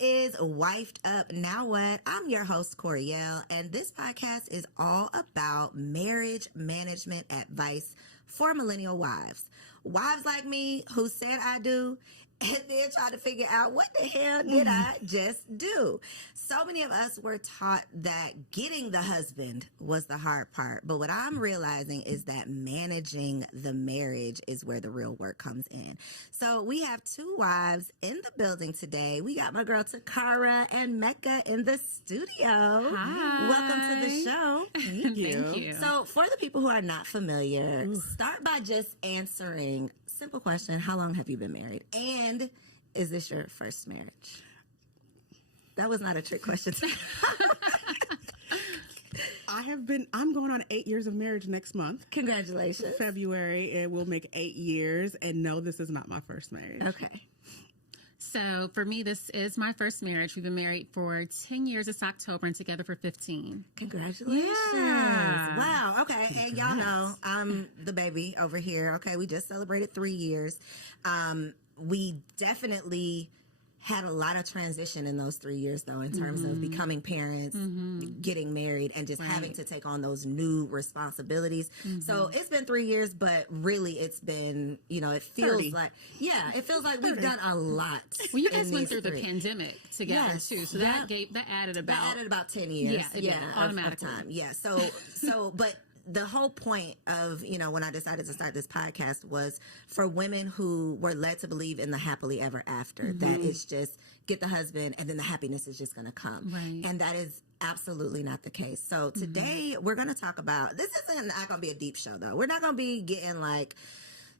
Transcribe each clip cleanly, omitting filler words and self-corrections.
is Wifed Up Now What? I'm your host, Coriel, and this podcast is all about marriage management advice for millennial wives. Wives like me who said I do and then try to figure out what the hell did I just do. So many of us were taught that getting the husband was the hard part, but what I'm realizing is that managing the marriage is where the real work comes in. So we have two wives in the building today. We got my girl Taccara and Mecca in the studio. Hi. Welcome to the show. Thank you. So for the people who are not familiar, start by just answering simple question: how long have you been married? And is this your first marriage? That was not a trick question. I'm going on 8 years of marriage next month. Congratulations. February, it will make 8 years. And no, this is not my first marriage. Okay. So for me, this is my first marriage. We've been married for 10 years this October and together for 15. Congratulations. Yeah. Wow. Okay. And y'all know I'm the baby over here. Okay. We just celebrated 3 years. We definitely had a lot of transition in those 3 years, though, in terms of becoming parents, getting married, and just having to take on those new responsibilities. So it's been 3 years, but really it's been, it feels 30. like, it feels like we've done a lot. Well, you guys in went these through the 3. pandemic together too, so that added about 10 years. Yeah, it did, automatically. Of time. Yeah. So, but the whole point of, when I decided to start this podcast was for women who were led to believe in the happily ever after, that it's just get the husband and then the happiness is just going to come. Right. And that is absolutely not the case. So today we're going to talk about, this isn't not going to be a deep show though. We're not going to be getting like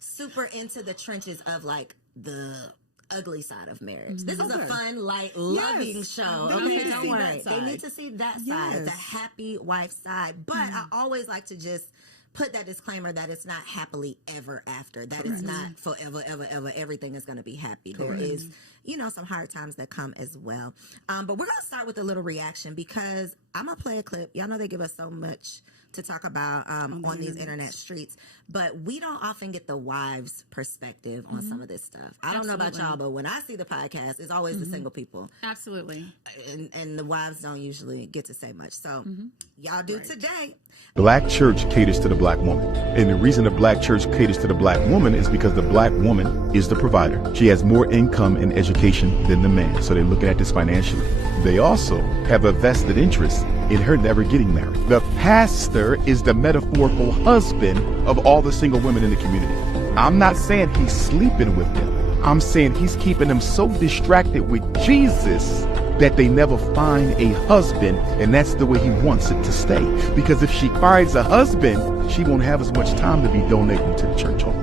super into the trenches of like the ugly side of marriage. This is a fun, light, loving show. They Okay, need to don't see worry. that They side. need to see that side, the happy wife side. But I always like to just put that disclaimer that it's not happily ever after. That it's not forever, ever, ever. Everything is going to be happy. There is, some hard times that come as well. But we're going to start with a little reaction because I'm going to play a clip. Y'all know they give us so much to talk about on these internet streets, but we don't often get the wives' perspective on some of this stuff. I don't know about y'all, but when I see the podcast, it's always the single people. Absolutely. And the wives don't usually get to say much. So y'all do today. Black church caters to the black woman. And the reason the black church caters to the black woman is because the black woman is the provider. She has more income and education than the man. So they're looking at this financially. They also have a vested interest in her never getting married. The pastor is the metaphorical husband of all the single women in the community. I'm not saying he's sleeping with them. I'm saying he's keeping them so distracted with Jesus that they never find a husband, and that's the way he wants it to stay. Because if she finds a husband, she won't have as much time to be donating to the church home.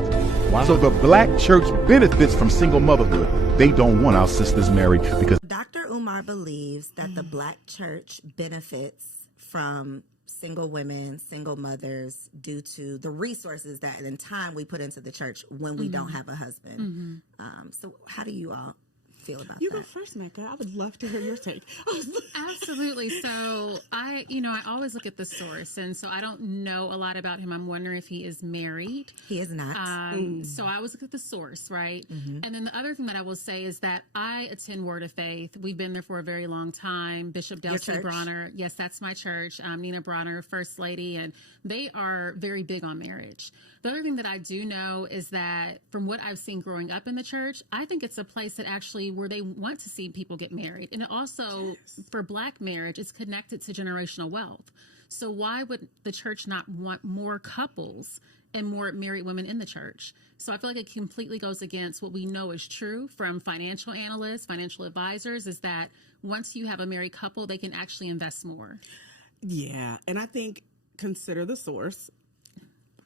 Wow. So the black church benefits from single motherhood. They don't want our sisters married because Dr. Umar believes that the black church benefits from single women, single mothers, due to the resources that and time we put into the church when we don't have a husband. So how do you all feel about You that? go first, Mecca. I would love to hear your take. Absolutely. So I always look at the source, and so I don't know a lot about him. I'm wondering if he is married. He is not. So I always look at the source, right? And then the other thing that I will say is that I attend Word of Faith. We've been there for a very long time. Bishop Your Delcy church? Bronner, yes, that's my church. Nina Bronner, First Lady, and they are very big on marriage. The other thing that I do know is that from what I've seen growing up in the church, I think it's a place that actually where they want to see people get married. And it also, for black marriage, it's connected to generational wealth. So why would the church not want more couples and more married women in the church? So I feel like it completely goes against what we know is true from financial analysts, financial advisors, is that once you have a married couple, they can actually invest more. Yeah, and I think consider the source.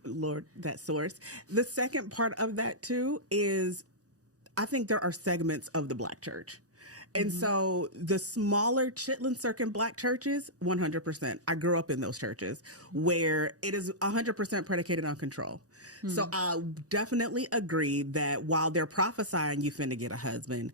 Lord, that source. The second part of that too is I think there are segments of the black church. And so the smaller Chitlin Circuit black churches, 100%. I grew up in those churches where it is 100% predicated on control. So I definitely agree that while they're prophesying you finna get a husband,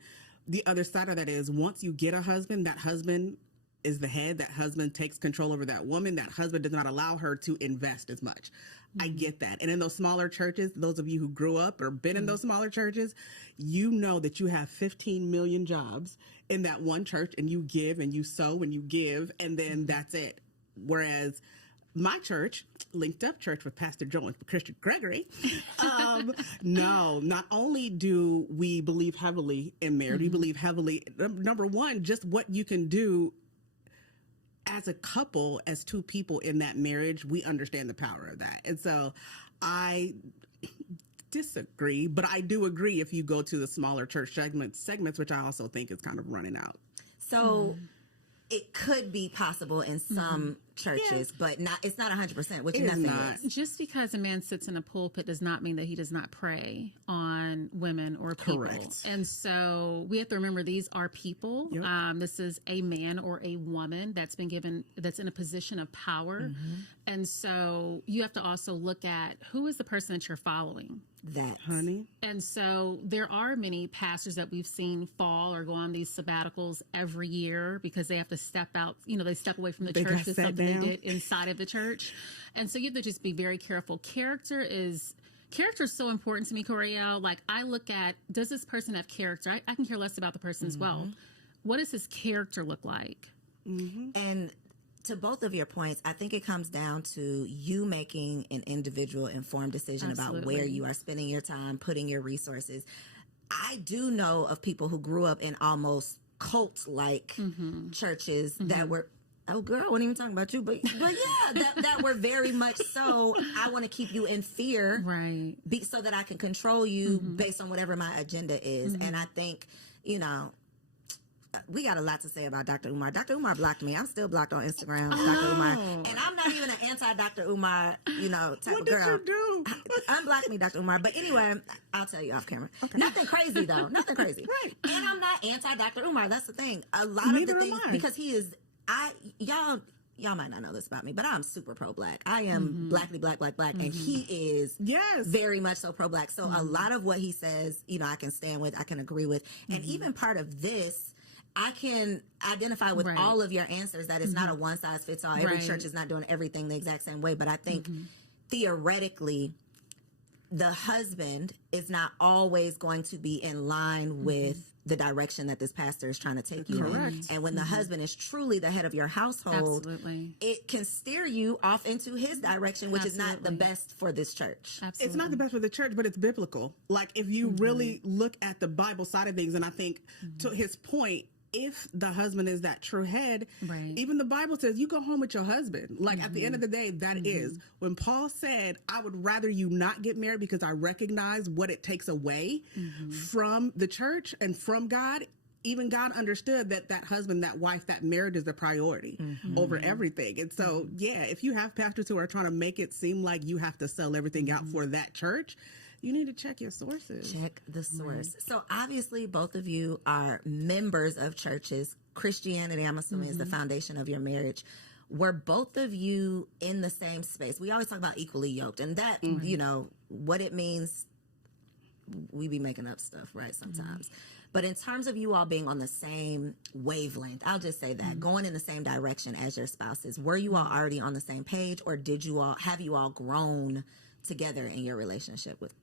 the other side of that is once you get a husband, that husband is the head. That husband takes control over that woman. That husband does not allow her to invest as much. I get that. And in those smaller churches, those of you who grew up or been in those smaller churches, you know that you have 15 million jobs in that one church, and you give and you sow and you give, and then that's it. Whereas my church, Linked Up Church with Pastor Joe and Christian Gregory, no, not only do we believe heavily in marriage, we believe heavily, number one, just what you can do as a couple, as two people in that marriage, we understand the power of that. And so I disagree, but I do agree if you go to the smaller church segments, which I also think is kind of running out. So it could be possible in some churches, but it's not 100%, which nothing is. Just because a man sits in a pulpit does not mean that he does not pray on women or people. Correct. And so we have to remember these are people. Yep. This is a man or a woman that's been given, that's in a position of power. And so you have to also look at who is the person that you're following. Honey. And so there are many pastors that we've seen fall or go on these sabbaticals every year because they have to step out, they step away from the church because something they did inside of the church. And so you have to just be very careful. Character is so important to me, Coriel. Like, I look at, does this person have character? I can care less about the person as well. What does his character look like? And to both of your points, I think it comes down to you making an individual informed decision about where you are spending your time, putting your resources. I do know of people who grew up in almost cult-like churches that were, oh girl, I wasn't even talking about you, but yeah, that were very much so, I want to keep you in fear, right? So that I can control you based on whatever my agenda is. And I think, we got a lot to say about Dr. Umar. Dr. Umar blocked me. I'm still blocked on Instagram. Dr. Umar. And I'm not even an anti-Dr. Umar, type of girl. What did you do? Unblock me, Dr. Umar. But anyway, I'll tell you off camera. Okay. Nothing crazy, though. Nothing crazy. Right. And I'm not anti-Dr. Umar. That's the thing. A lot of the things, because he is, y'all might not know this about me, but I'm super pro-black. I am blackly black, and he is very much so pro-black. So a lot of what he says, I can stand with, I can agree with. And even part of this, I can identify with all of your answers that it's not a one-size-fits-all. Every church is not doing everything the exact same way. But I think theoretically, the husband is not always going to be in line with the direction that this pastor is trying to take you in. And when the husband is truly the head of your household, it can steer you off into his direction, which is not the best for this church. It's not the best for the church, but it's biblical. Like, if you really look at the Bible side of things, and I think to his point, if the husband is that true head, even the Bible says you go home with your husband. Like, at the end of the day, that is. When Paul said, I would rather you not get married because I recognize what it takes away from the church and from God, even God understood that husband, that wife, that marriage is the priority over everything. And so, if you have pastors who are trying to make it seem like you have to sell everything out for that church, you need to check your sources. Check the source. So obviously both of you are members of churches. Christianity, I'm assuming, is the foundation of your marriage. Were both of you in the same space? We always talk about equally yoked, and that, what it means, we be making up stuff, right, sometimes. But in terms of you all being on the same wavelength, I'll just say that, going in the same direction as your spouses, were you all already on the same page, or have you all grown together in your relationship with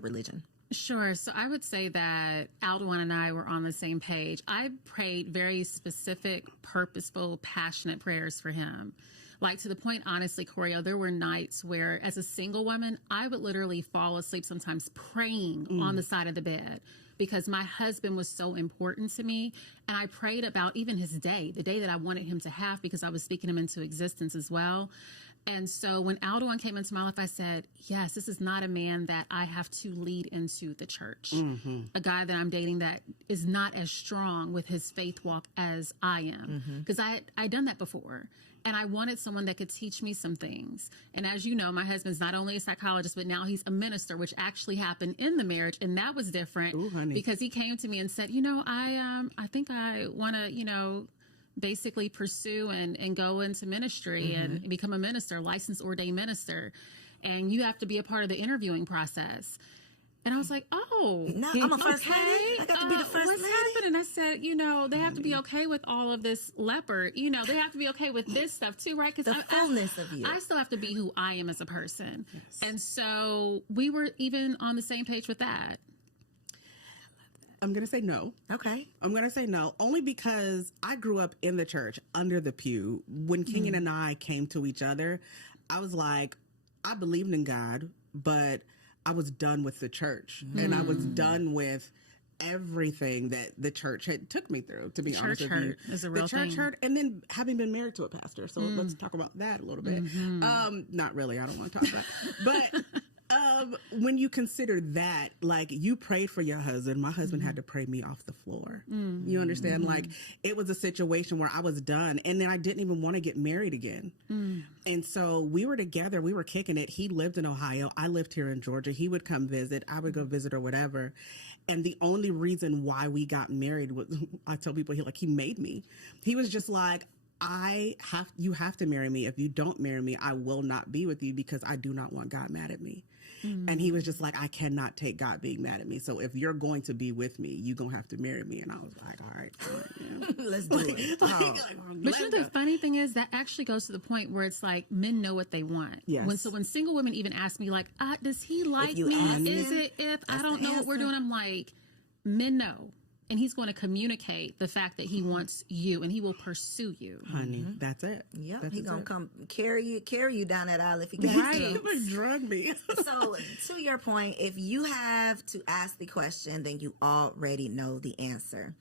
religion? Sure. So I would say that Alduin and I were on the same page. I prayed very specific, purposeful, passionate prayers for him. Like, to the point, honestly, Coriel, there were nights where, as a single woman, I would literally fall asleep sometimes praying on the side of the bed because my husband was so important to me. And I prayed about even his day, the day that I wanted him to have, because I was speaking him into existence as well. And so when Alduin came into my life, I said, yes, this is not a man that I have to lead into the church. A guy that I'm dating that is not as strong with his faith walk as I am. Because I'd done that before. And I wanted someone that could teach me some things. And as you know, my husband's not only a psychologist, but now he's a minister, which actually happened in the marriage. And that was different because he came to me and said, I think I want to, basically pursue and go into ministry and become a minister, licensed ordained minister. And you have to be a part of the interviewing process. And I was like, oh, no, I'm a first lady. I got to be the first what's lady. happening? I said, they have to be okay with all of this leopard. They have to be okay with this stuff too, right? Because The fullness of you. I still have to be who I am as a person. Yes. And so we were even on the same page with that. I'm going to say no. Okay. I'm going to say no, only because I grew up in the church under the pew. When Kenyon and I came to each other, I was like, I believed in God, but I was done with the church. And I was done with everything that the church had took me through, to be honest with you. Church hurt is a real The church thing. hurt, and then having been married to a pastor. So let's talk about that a little bit. Not really. I don't want to talk about it. But when you consider that, like, you prayed for your husband, my husband had to pray me off the floor. You understand? Like, it was a situation where I was done, and then I didn't even want to get married again. And so we were together, we were kicking it. He lived in Ohio, I lived here in Georgia. He would come visit, I would go visit or whatever. And the only reason why we got married was, I tell people, he made me. He was just like, you have to marry me. If you don't marry me, I will not be with you, because I do not want God mad at me. And he was just like, I cannot take God being mad at me. So if you're going to be with me, you're going to have to marry me. And I was like, all right, Let's do it. But the funny thing is that actually goes to the point where it's like men know what they want. Yes. When single women even ask me like, does he like you me? ask Is him, it if I that's don't the know what we're answer. doing? I'm like, men know. And he's going to communicate the fact that he wants you, and he will pursue you. honey, that's it. Yep, That's he gonna it. come carry you down that aisle if he got Right. to. Like, drug me. So, to your point, if you have to ask the question, then you already know the answer.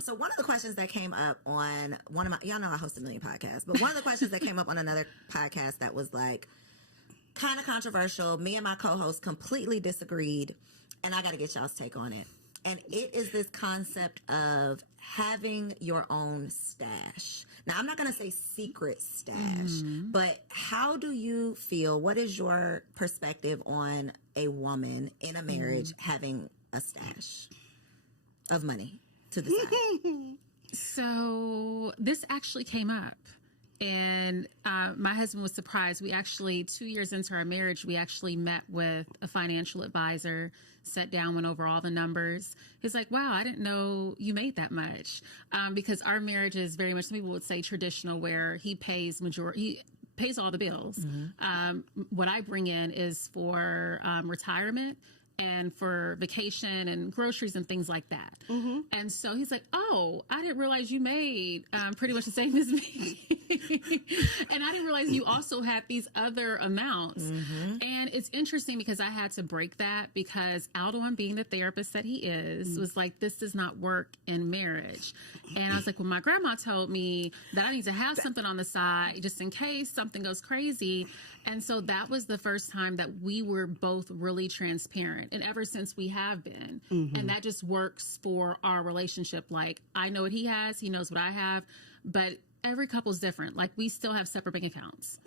So, one of the questions that came up on one of my, y'all know I host a million podcasts, but one of the questions that came up on another podcast that was like kind of controversial, me and my co-host completely disagreed, and I got to get y'all's take on it. And it is this concept of having your own stash. Now, I'm not going to say secret stash, but how do you feel? What is your perspective on a woman in a marriage having a stash of money to the side? So this actually came up. And my husband was surprised. We actually, 2 years into our marriage, we actually met with a financial advisor, sat down, went over all the numbers. He's like, wow, I didn't know you made that much. Because our marriage is very much, some people would say traditional, where he pays all the bills. What I bring in is for retirement and for vacation and groceries and things like that. And so he's like, oh, I didn't realize you made pretty much the same as me. And I didn't realize you also had these other amounts. And it's interesting because I had to break that, because Aldoan, being the therapist that he is, was like, this does not work in marriage. And I was like, well, my grandma told me that I need to have something on the side just in case something goes crazy. And so that was the first time that we were both really transparent. And ever since we have been. And that just works for our relationship. Like, I know what he has, he knows what I have, but every couple's different. Like, we still have separate bank accounts,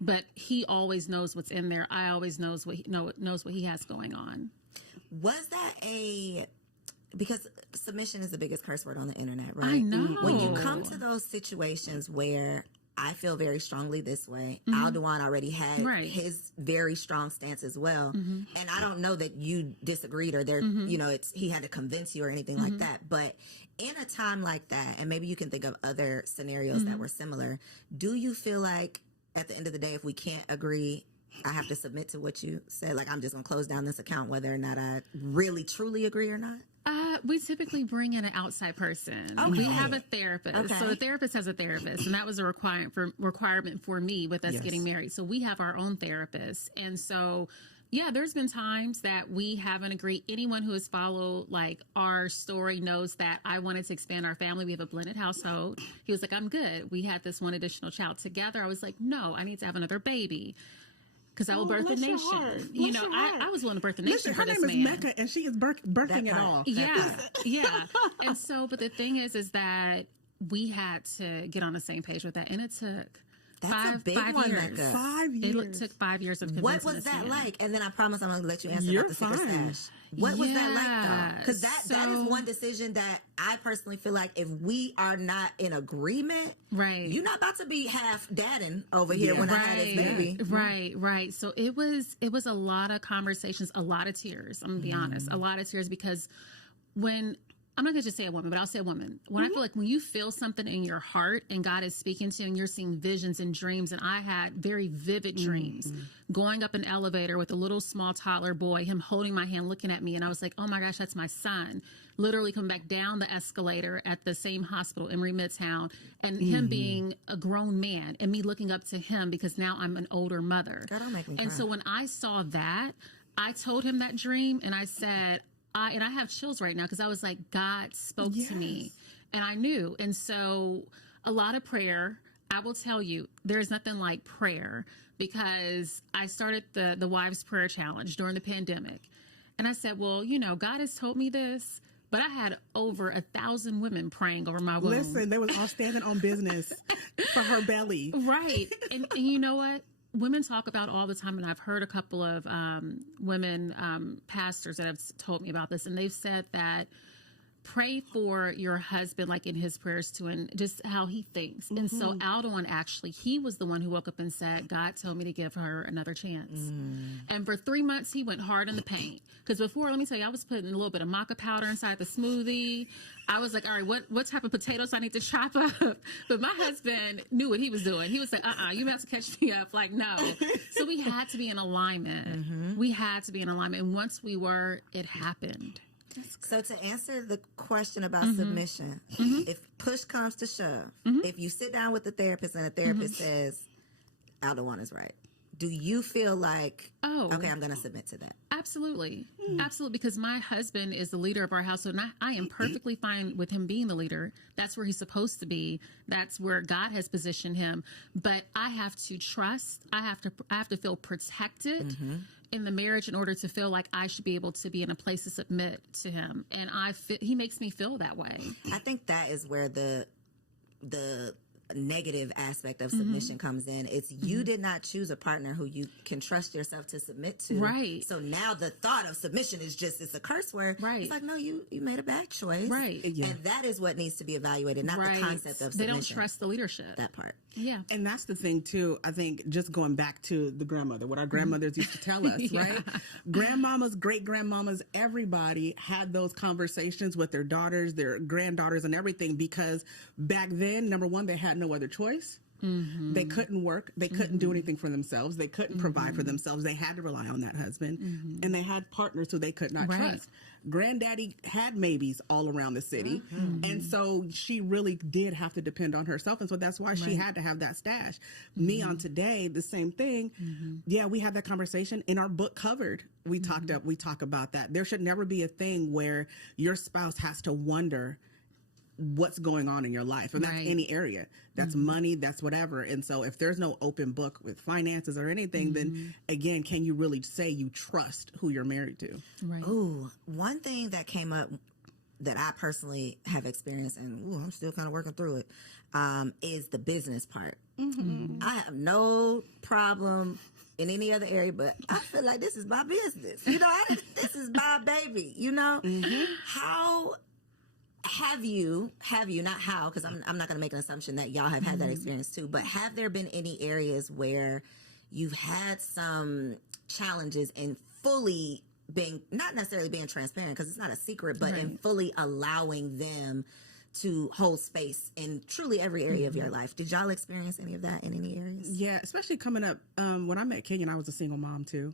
but he always knows what's in there. I always knows what he has going on. Was that because submission is the biggest curse word on the internet, right? I know. When you come to those situations where I feel very strongly this way, Aldoan already had his very strong stance as well. And I don't know that you disagreed or there, he had to convince you or anything like that. But in a time like that, and maybe you can think of other scenarios that were similar, do you feel like at the end of the day, if we can't agree, I have to submit to what you said? Like, I'm just going to close down this account, whether or not I really, truly agree or not? We typically bring in an outside person. Okay. We have a therapist. Okay. So the therapist has a therapist, and that was a requirement for me with us getting married. So we have our own therapist. And so, yeah, there's been times that we haven't agreed. Anyone who has followed like our story knows that I wanted to expand our family. We have a blended household. He was like, I'm good. We had this one additional child together. I was like, no, I need to have another baby, because I will birth a nation. I was willing to birth a nation for this man. Her name is Mecca, and she is birthing it all. Yeah. And so, but the thing is that we had to get on the same page with that, and it took a big 5 one, years. Mecca. 5 years. It took 5 years of convincing What was this that man. like? And then I promise I'm going to let you answer You're about the secret fine. stash. What was that like, though? Because that is So- one decision that I personally feel like if we are not in agreement, Right. you're not about to be half dadding over here when I had this baby. Right. So it was a lot of conversations, a lot of tears. I'm gonna be honest, a lot of tears, because when I'm not going to just say a woman, but I'll say a woman. When I feel like when you feel something in your heart and God is speaking to you and you're seeing visions and dreams, and I had very vivid dreams, going up an elevator with a little small toddler boy, him holding my hand, looking at me, and I was like, oh my gosh, that's my son. Literally come back down the escalator at the same hospital, Emory Midtown, and him being a grown man and me looking up to him because now I'm an older mother. God, don't make me and cry. so when I saw that, I told him that dream and I said, and I have chills right now because I was like, God spoke to me and I knew. And so a lot of prayer. I will tell you, there's nothing like prayer, because I started the Wives Prayer Challenge during the pandemic. And I said, well, you know, God has told me this, but I had over 1,000 women praying over my womb. Listen, they was all standing on business for her belly. Right. And you know what? Women talk about all the time, and I've heard a couple of women pastors that have told me about this, and they've said that pray for your husband like in his prayers too, and just how he thinks. And so Aldon, actually, he was the one who woke up and said, God told me to give her another chance. And for 3 months, he went hard in the paint. Because before, let me tell you, I was putting a little bit of maca powder inside the smoothie. I was like, all right, what type of potatoes I need to chop up? But my husband knew what he was doing. He was like, you have to catch me up. Like, no. So we had to be in alignment. We had to be in alignment. And once we were, it happened. So to answer the question about submission, if push comes to shove, if you sit down with the therapist and the therapist says, Aldewan is right, do you feel like, okay, I'm going to submit to that? Absolutely. Absolutely. Because my husband is the leader of our household, and I am perfectly fine with him being the leader. That's where he's supposed to be. That's where God has positioned him. But I have to trust. I have to feel protected in the marriage in order to feel like I should be able to be in a place to submit to him. And he makes me feel that way. I think that is where the negative aspect of submission comes in. It's you did not choose a partner who you can trust yourself to submit to. Right. So now the thought of submission is just, it's a curse word. Right. It's like, no, you made a bad choice. Right. And that is what needs to be evaluated, not the concept of submission. They don't trust the leadership. That part. Yeah. And that's the thing, too. I think just going back to the grandmother, what our grandmothers used to tell us, right? Grandmamas, great-grandmamas, everybody had those conversations with their daughters, their granddaughters, and everything, because back then, number one, they had no other choice. They couldn't work. They couldn't do anything for themselves. They couldn't provide for themselves. They had to rely on that husband. And they had partners who they could not trust. Granddaddy had maybes all around the city. And so she really did have to depend on herself. And so that's why she had to have that stash. Me on today, the same thing. Yeah, we had that conversation in our book Covered. We talk about that. There should never be a thing where your spouse has to wonder what's going on in your life. And that's any area. That's money, that's whatever. And so if there's no open book with finances or anything, then again, can you really say you trust who you're married to? Right. Ooh, one thing that came up that I personally have experienced, and I'm still kind of working through it, is the business part. I have no problem in any other area, but I feel like this is my business. You know, this is my baby, you know? How have you, not how, because I'm not going to make an assumption that y'all have had that experience too, but have there been any areas where you've had some challenges in fully being, not necessarily being transparent because it's not a secret, but in fully allowing them to hold space in truly every area of your life? Did y'all experience any of that in any areas? Yeah, especially coming up. When I met Kenyon, I was a single mom too.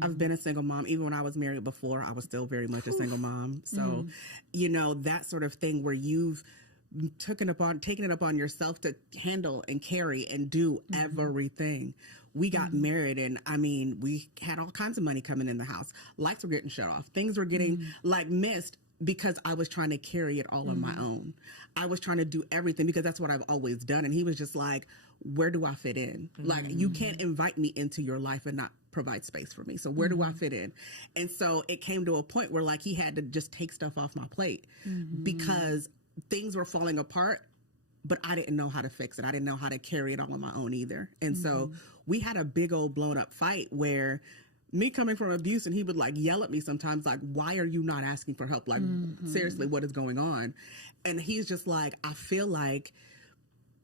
I've been a single mom. Even when I was married before, I was still very much a single mom. So, you know, that sort of thing where you've taken it upon yourself to handle and carry and do everything. We got married, and I mean, we had all kinds of money coming in the house. Lights were getting shut off. Things were getting like missed because I was trying to carry it all on my own. I was trying to do everything because that's what I've always done. And he was just like, where do I fit in? Like, you can't invite me into your life and not provide space for me. So where do I fit in? And so it came to a point where like he had to just take stuff off my plate because things were falling apart, but I didn't know how to fix it. I didn't know how to carry it all on my own either. And so we had a big old blown up fight where me coming from abuse, and he would like yell at me sometimes, like, why are you not asking for help? Like, seriously, what is going on? And he's just like, I feel like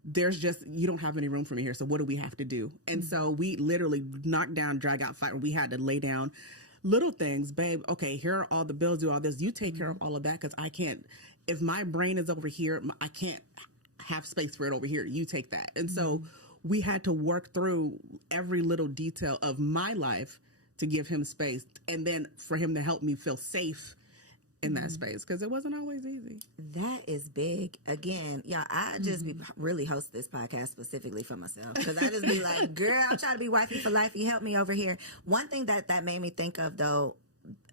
you don't have any room for me here. So what do we have to do? And so we literally knocked down, drag out fight, where we had to lay down, little things, babe. Okay, here are all the bills, do all this. You take care of all of that because I can't, if my brain is over here, I can't have space for it over here. You take that. And so we had to work through every little detail of my life to give him space, and then for him to help me feel safe in that space, because it wasn't always easy. That is big. Again, y'all, I just be really host this podcast specifically for myself, because I just be like, girl, I'm trying to be wifey for life. You help me over here. One thing that made me think of, though,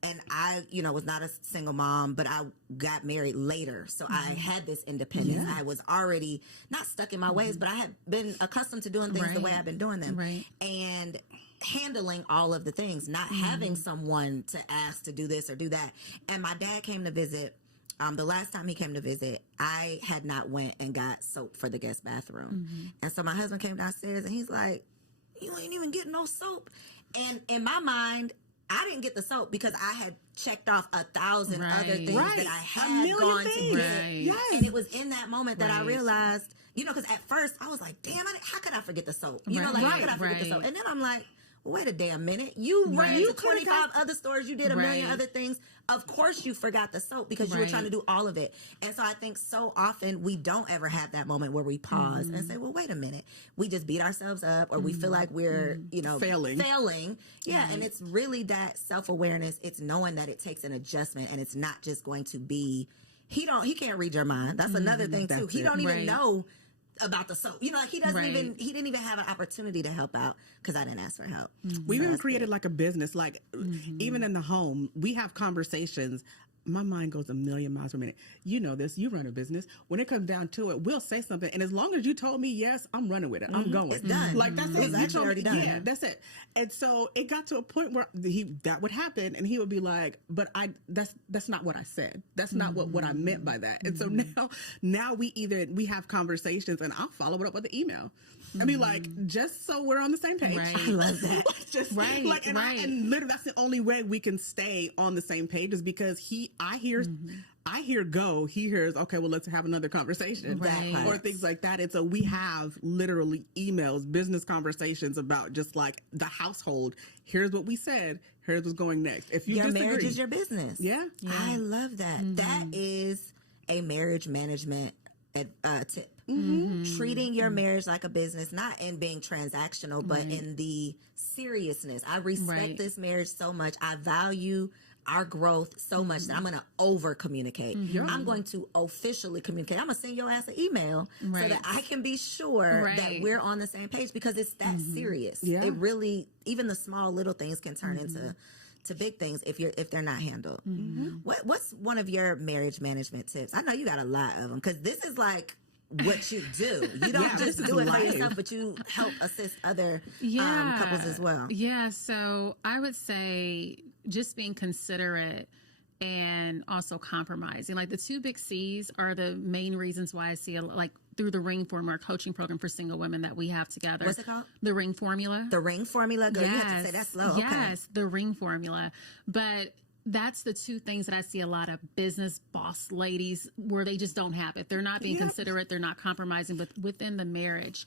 and I, was not a single mom, but I got married later. So I had this independence. I was already not stuck in my ways, but I had been accustomed to doing things the way I've been doing them. And handling all of the things, not having someone to ask to do this or do that. And my dad came to visit. The last time he came to visit, I had not went and got soap for the guest bathroom. And so my husband came downstairs and he's like, you ain't even getting no soap. And in my mind, I didn't get the soap because I had checked off 1,000 other things that I had gone to get. And it was in that moment that I realized, because at first I was like, damn, how could I forget the soap? How could I forget the soap? And then I'm like, wait a damn minute. You ran to 25 other stores. You did a million other things. Of course you forgot the soap because you were trying to do all of it. And so I think so often we don't ever have that moment where we pause and say, well, wait a minute. We just beat ourselves up, or we feel like we're, failing. Yeah. And it's really that self-awareness. It's knowing that it takes an adjustment, and it's not just going to be, he can't read your mind. That's another thing too. He don't even know about the soap. He didn't even have an opportunity to help out because I didn't ask for help. We've even created like a business, like even in the home, we have conversations. My mind goes a million miles per minute. You know this. You run a business. When it comes down to it, we'll say something, and as long as you told me yes, I'm running with it. I'm going. It's done. Like that's it. It's actually already done. Yeah, that's it. And so it got to a point where that would happen, and he would be like, "But that's not what I said. That's not what I meant by that." And so now we have conversations, and I'll follow it up with an email. I mean, like, just so we're on the same page. I love that. And literally, that's the only way we can stay on the same page, is because I hear go, he hears, okay, well, let's have another conversation, or things like that. And so we have literally emails, business conversations about just like the household. Here's what we said. Here's what's going next. If you your disagree, marriage is your business. Yeah. I love that. That is a marriage management tip. Treating your marriage like a business, not in being transactional, but in the seriousness. I respect this marriage so much. I value our growth so much that I'm going to over communicate. I'm going to officially communicate. I'm going to send your ass an email so that I can be sure that we're on the same page, because it's that serious. It really, even the small little things can turn into big things if they're not handled. What's one of your marriage management tips? I know you got a lot of them, because this is like what you do. You don't just do it for yourself, but you help assist other couples as well. Yeah, so I would say just being considerate and also compromising. Like the 2 big C's are the main reasons why I see through the Ring Formula coaching program for single women that we have together. What's it called? The Ring Formula. The Ring Formula? Girl, you have to say that slow. Yes, the Ring Formula. But that's the 2 things that I see a lot of business boss ladies where they just don't have it. They're not being considerate. They're not compromising within the marriage.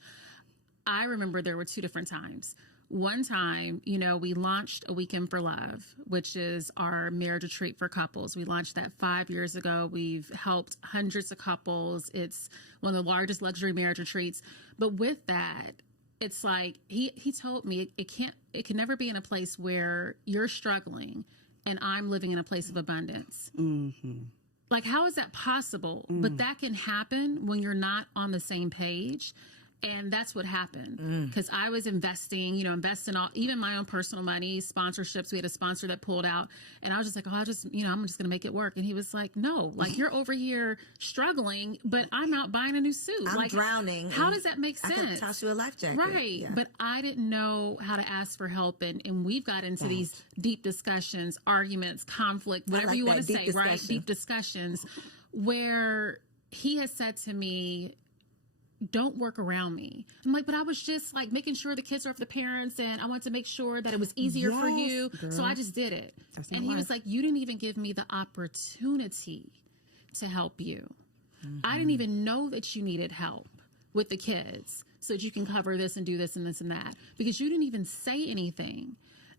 I remember there were 2 different times. One time, we launched A Weekend for Love, which is our marriage retreat for couples. We launched that 5 years ago. We've helped hundreds of couples. It's one of the largest luxury marriage retreats. But with that, it's like he told me it can never be in a place where you're struggling and I'm living in a place of abundance. Like, how is that possible? But that can happen when you're not on the same page. And that's what happened, because I was investing all, even my own personal money, sponsorships. We had a sponsor that pulled out, and I was just like, I'm just going to make it work. And he was like, no, like, you're over here struggling, but I'm out buying a new suit. I'm drowning. How does that make sense? I could toss you a life jacket. Right. Yeah. But I didn't know how to ask for help. And we've got into these deep discussions, arguments, conflict, whatever you want to say, right? Deep discussions where he has said to me, don't work around me. I'm like, but I was just like making sure the kids are with the parents, and I wanted to make sure that it was easier for you. Girl. So I just did it. And he was like, you didn't even give me the opportunity to help you. I didn't even know that you needed help with the kids so that you can cover this and do this and this and that, because you didn't even say anything.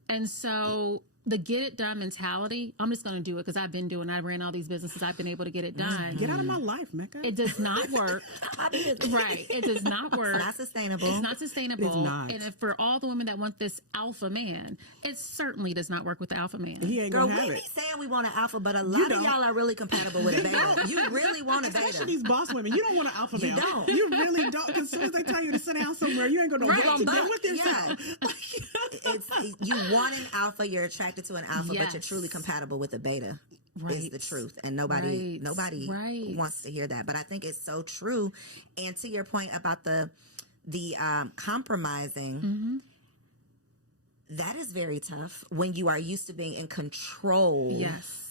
And so the get it done mentality, I'm just going to do it because I've been doing it. I ran all these businesses. I've been able to get it done. Get out of my life, Mecca. It does not work. Right. It does not work. It's not sustainable. It's not sustainable. It's not. And if for all the women that want this alpha man, it certainly does not work with the alpha man. He ain't Girl, gonna we have be it. saying we want an alpha, but a lot of y'all are really compatible with a beta. You really want a Especially beta. these boss women. You don't want an alpha male. don't. You really don't. Because as soon as they tell you to sit down somewhere, you ain't going to know what to do with yourself. You want an alpha, you're attracted to an alpha, but you're Yes. truly compatible with a beta. Right. Is the truth, and nobody Right. wants to hear that. But I think it's so true. And to your point about the compromising, that is very tough when you are used to being in control. Yes.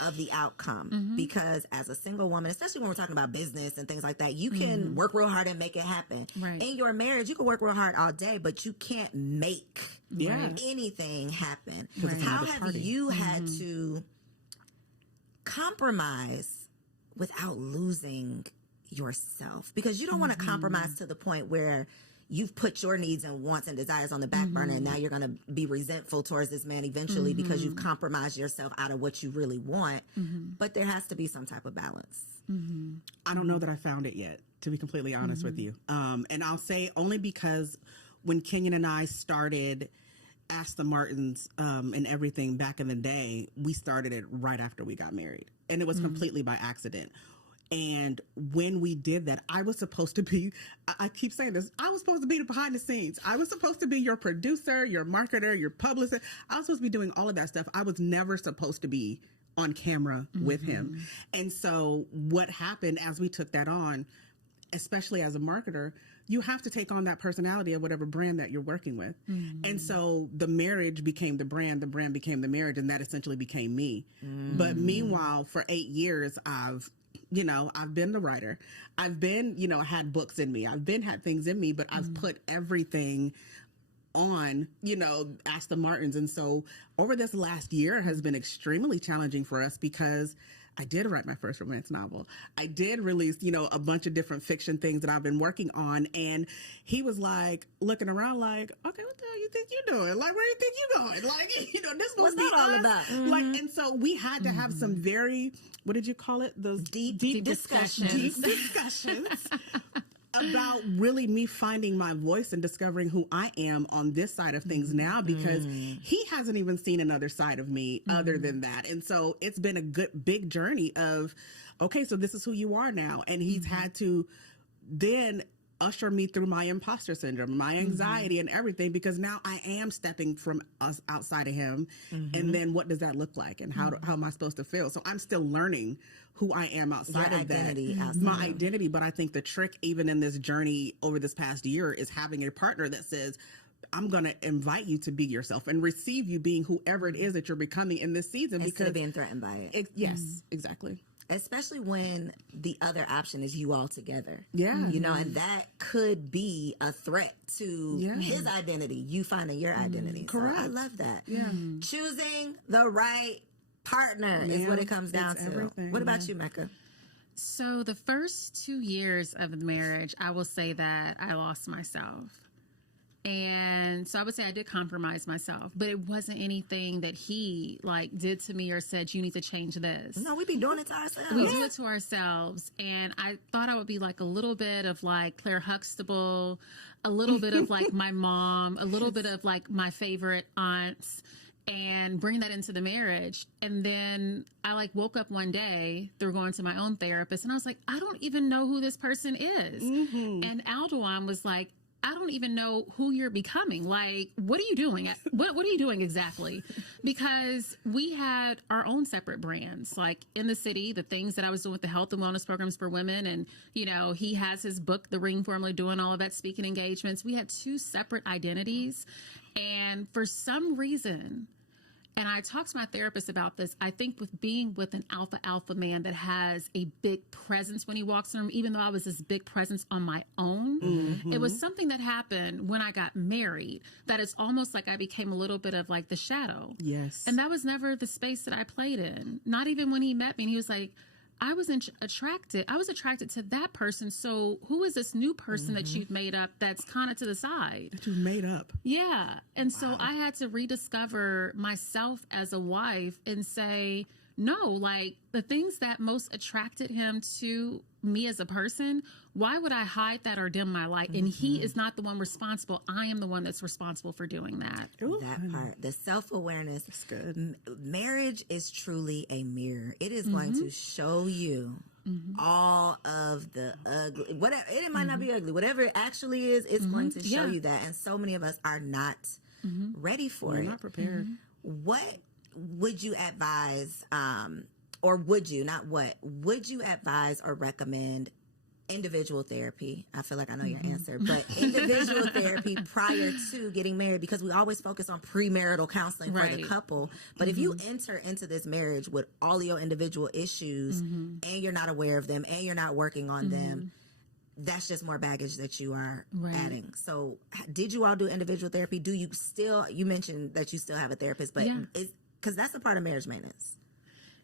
Of the outcome, because as a single woman, especially when we're talking about business and things like that, you can work real hard and make it happen. Right. In your marriage, you can work real hard all day, but you can't make anything happen. Right. How have you had to compromise without losing yourself? Because you don't want to compromise to the point where you've put your needs and wants and desires on the back burner, and now you're going to be resentful towards this man eventually because you've compromised yourself out of what you really want. But there has to be some type of balance. I don't know that I found it yet, to be completely honest with you. And I'll say only because when Kenyon and I started Ask the Martins and everything back in the day, we started it right after we got married. And it was completely by accident. And when we did that, I was supposed to be, I keep saying this, I was supposed to be the behind the scenes. I was supposed to be your producer, your marketer, your publicist. I was supposed to be doing all of that stuff. I was never supposed to be on camera with him. And so what happened as we took that on, especially as a marketer, you have to take on that personality of whatever brand that you're working with. And so the marriage became the brand became the marriage, and that essentially became me. But meanwhile, for 8 years, I've been the writer. I've been, had books in me. I've had things in me, but I've put everything on, Ask the Martins. And so over this last year has been extremely challenging for us because I did write my first romance novel. I did release, a bunch of different fiction things that I've been working on. And he was like looking around like, okay, what the hell you think you're doing? Like, where do you think you're going? Like, this was What's that all about? Like, and so we had to have some very, what did you call it? Those Deep discussions. Deep discussions about really me finding my voice and discovering who I am on this side of things now, because he hasn't even seen another side of me other than that. And so it's been a good, big journey of, okay, so this is who you are now. And he's had to then usher me through my imposter syndrome, my anxiety and everything, because now I am stepping from us outside of him. And then what does that look like? And how am I supposed to feel? So I'm still learning who I am outside Your of identity that. outside. My identity. But I think the trick, even in this journey over this past year, is having a partner that says, I'm going to invite you to be yourself and receive you being whoever it is that you're becoming in this season. Instead because of being threatened by it. Yes, exactly. Especially when the other option is you all together. Yeah. And that could be a threat to Yeah. his identity, you finding your identity. Correct. So I love that. Yeah. Choosing the right partner is what it comes down it's to. everything, What about you, Mecca? So the first 2 years of the marriage, I will say that I lost myself. And so I would say I did compromise myself, but it wasn't anything that he did to me or said, you need to change this. No, we be doing it to ourselves. We do it to ourselves. And I thought I would be a little bit of Claire Huxtable, a little bit of my mom, a little bit of my favorite aunts, and bring that into the marriage. And then I woke up one day through going to my own therapist, and I was like, I don't even know who this person is. And Aldewan was like, I don't even know who you're becoming. What are you doing? What are you doing exactly? Because we had our own separate brands, in the city, the things that I was doing with the health and wellness programs for women. And, he has his book, The Ring Formula, doing all of that speaking engagements. We had 2 separate identities. And for some reason, and I talked to my therapist about this, I think with being with an alpha man that has a big presence when he walks in the room, even though I was this big presence on my own, it was something that happened when I got married that it's almost like I became a little bit of the shadow. Yes. And that was never the space that I played in. Not even when he met me and he was like, I was attracted to that person. So who is this new person that you've made up that's kind of to the side? That you made up. Yeah. And so I had to rediscover myself as a wife and say, no, like the things that most attracted him to me as a person, why would I hide that or dim my light? And he is not the one responsible. I am the one that's responsible for doing that. Ooh. That part, the self-awareness. That's good. Marriage is truly a mirror. It is going to show you all of the ugly, whatever. It might not be ugly. Whatever it actually is, it's going to show you that. And so many of us are not ready for it. Not prepared. What would you advise, or would you, not what, would you advise or recommend individual therapy? I feel like I know your answer, but individual therapy prior to getting married, because we always focus on premarital counseling for the couple. But if you enter into this marriage with all of your individual issues and you're not aware of them and you're not working on them, that's just more baggage that you are adding. So did you all do individual therapy? Do you still, you mentioned that you still have a therapist, but because that's a part of marriage maintenance.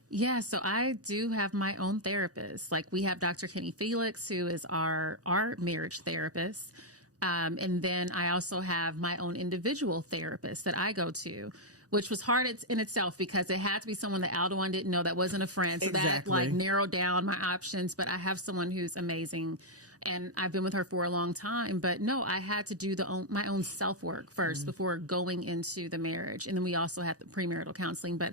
Yeah, so I do have my own therapist. Like we have Dr. Kenny Felix, who is our marriage therapist. And then I also have my own individual therapist that I go to, which was hard in itself because it had to be someone that Aldewan didn't know, that wasn't a friend. So that like narrowed down my options. But I have someone who's amazing, and I've been with her for a long time. But no, I had to do my own self-work first before going into the marriage. And then we also had the premarital counseling. But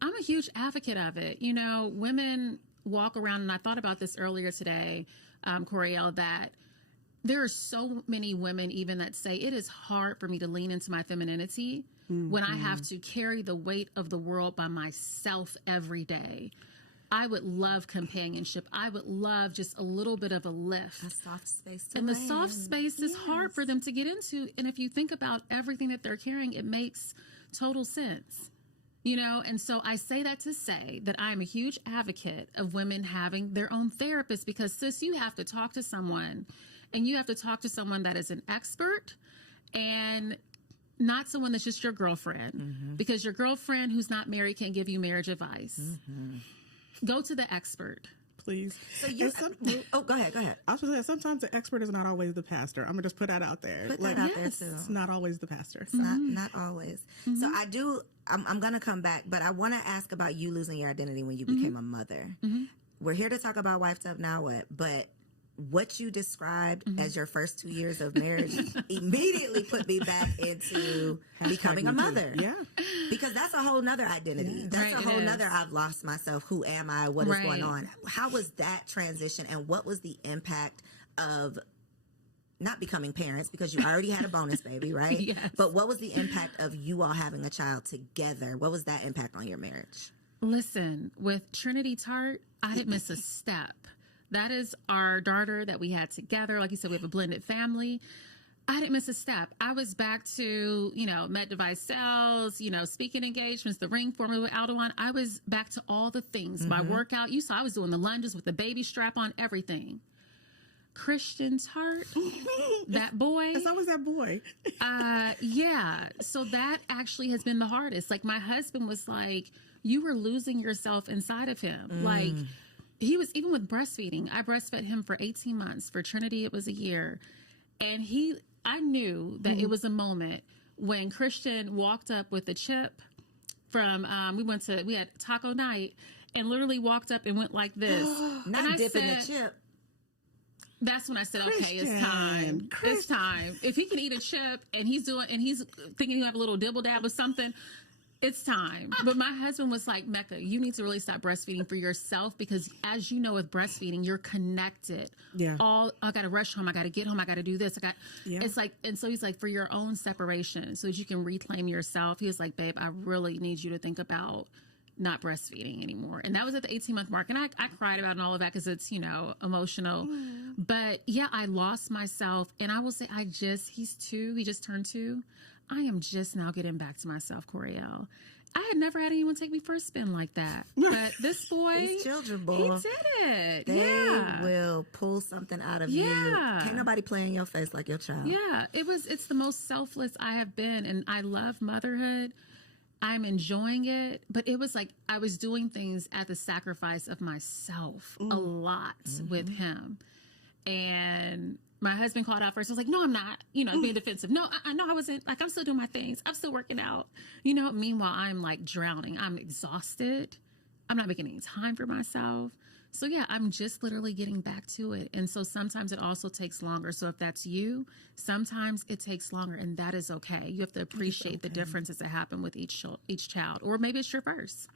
I'm a huge advocate of it. You know, women walk around, and I thought about this earlier today, Coriel, that there are so many women even that say it is hard for me to lean into my femininity when I have to carry the weight of the world by myself every day. I would love companionship. I would love just a little bit of a lift. A soft space to And land. the soft space is hard for them to get into. And if you think about everything that they're carrying, it makes total sense. You know, and so I say that to say that I'm a huge advocate of women having their own therapist, because, sis, you have to talk to someone, and you have to talk to someone that is an expert and not someone that's just your girlfriend, because your girlfriend who's not married can't give you marriage advice. Go to the expert. Please. So you, go ahead. I was going to say, sometimes the expert is not always the pastor. I'm going to just put that out there. Put that out there, too. It's not always the pastor. It's not always. So I'm going to come back, but I want to ask about you losing your identity when you became a mother. We're here to talk about Wifed Up Now What, but what you described as your first 2 years of marriage immediately put me back into becoming a mother. Yeah. Because that's a whole nother identity. That's a whole nother I've lost myself. Who am I? What is going on? How was that transition, and what was the impact of not becoming parents, because you already had a bonus baby, right? Yes. But what was the impact of you all having a child together? What was that impact on your marriage? Listen, with Trinity Tartt, I didn't miss a step. That is our daughter that we had together. Like you said, we have a blended family. I didn't miss a step. I was back to, med device sales, speaking engagements, the ring formula with Aldewan. I was back to all the things. My workout, you saw I was doing the lunges with the baby strap on, everything. Christian Tartt, that boy. It's always that boy. Yeah. So that actually has been the hardest. Like, my husband was like, you were losing yourself inside of him. Like, he was, even with breastfeeding, I breastfed him for 18 months. For Trinity, it was a year. And I knew that it was a moment when Christian walked up with a chip from, we had taco night, and literally walked up and went like this. Not dipping the chip. That's when I said, okay, it's time. It's time. If he can eat a chip and he's thinking he'll have a little dibble dab or something, it's time. But my husband was like, Mecca, you need to really stop breastfeeding for yourself, because as you know, with breastfeeding, you're connected. Yeah. I got to rush home. I got to get home. I got to do this. It's like, and so he's like, for your own separation, so that you can reclaim yourself. He was like, babe, I really need you to think about not breastfeeding anymore. And that was at the 18-month mark. And I cried about it and all of that, because it's, emotional. But yeah, I lost myself. And I will say, he's 2. He just turned 2. I am just now getting back to myself, Coriel. I had never had anyone take me for a spin like that. But this boy, these children, boy, he did it. They will pull something out of you. Can't nobody play in your face like your child. Yeah, it's the most selfless I have been. And I love motherhood. I'm enjoying it, but it was like I was doing things at the sacrifice of myself a lot with him. And my husband called out first. I was like, no, I'm not, being defensive. No, I know I wasn't. Like, I'm still doing my things. I'm still working out. Meanwhile, I'm like drowning. I'm exhausted. I'm not making any time for myself. So yeah, I'm just literally getting back to it. And so sometimes it also takes longer. So if that's you, sometimes it takes longer, and that is okay. You have to appreciate the differences that happen with each child, or maybe it's your first.